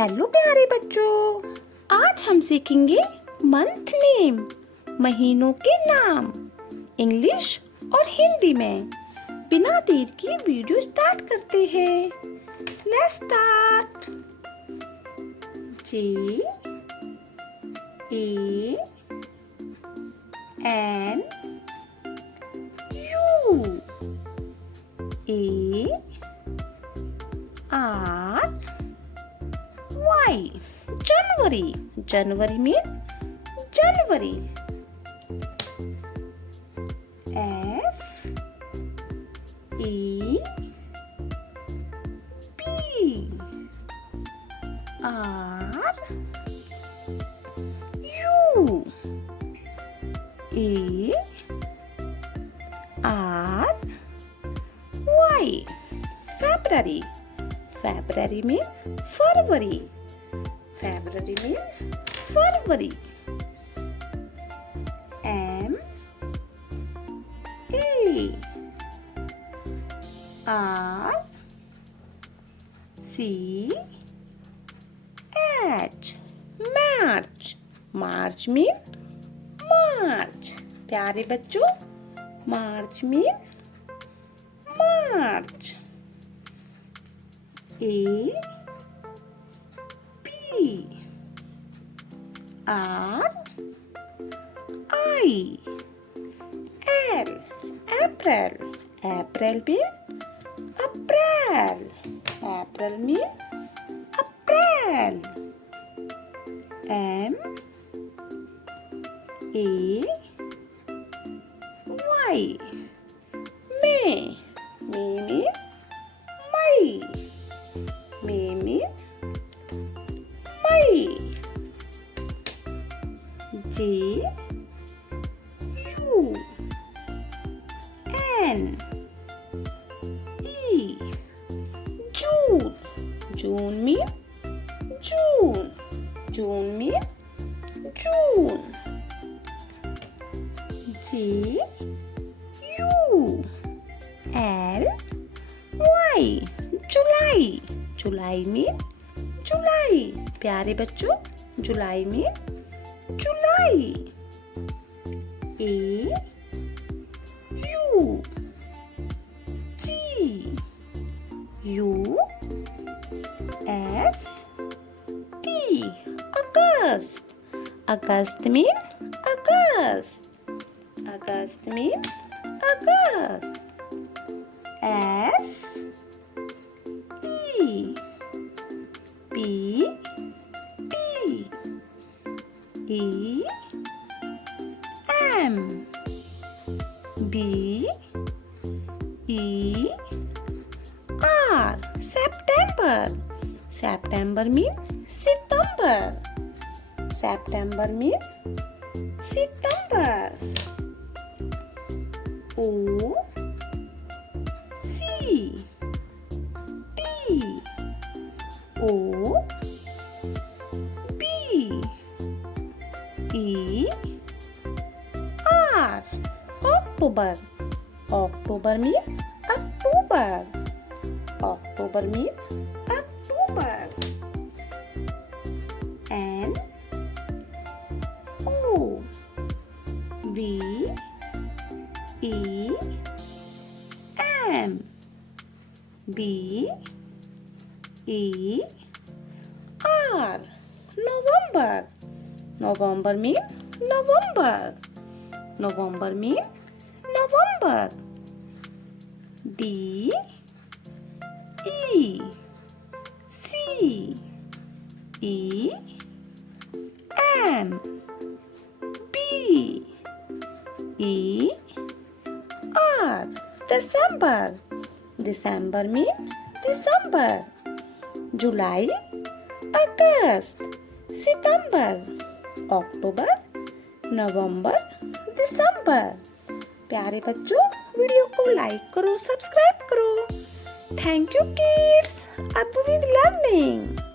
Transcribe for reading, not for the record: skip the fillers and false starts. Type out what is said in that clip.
हेलो प्यारे बच्चों, आज हम सीखेंगे मंथ नेम, महीनों के नाम, इंग्लिश और हिंदी में। बिना देर की वीडियो स्टार्ट करते हैं। Let's start. J A N U A R Y January. January means January. F A P R U A R Y February. February means February. February means February. M A R C H March. March means March. प्यारे बच्चों, March means March. A P R I L April. April means April. April means April. M A Y May. May means May. May means May. J U N E June. June means June. June means June. J U L Y July. July means July. प्यारे बच्चों, July means July. A U G U S T August. August means August. August means August. S E P T E M B E R September. September means September. September means September. O C T O B E R October. October means October. October means October. N O V E M B E R November. November means November. November means November. D E C E M B E R December. December means December. July, August, September, October, November, December. प्यारे बच्चों, वीडियो को लाइक करो, सब्सक्राइब करो। Thank you kids. अद्भुत लर्निंग।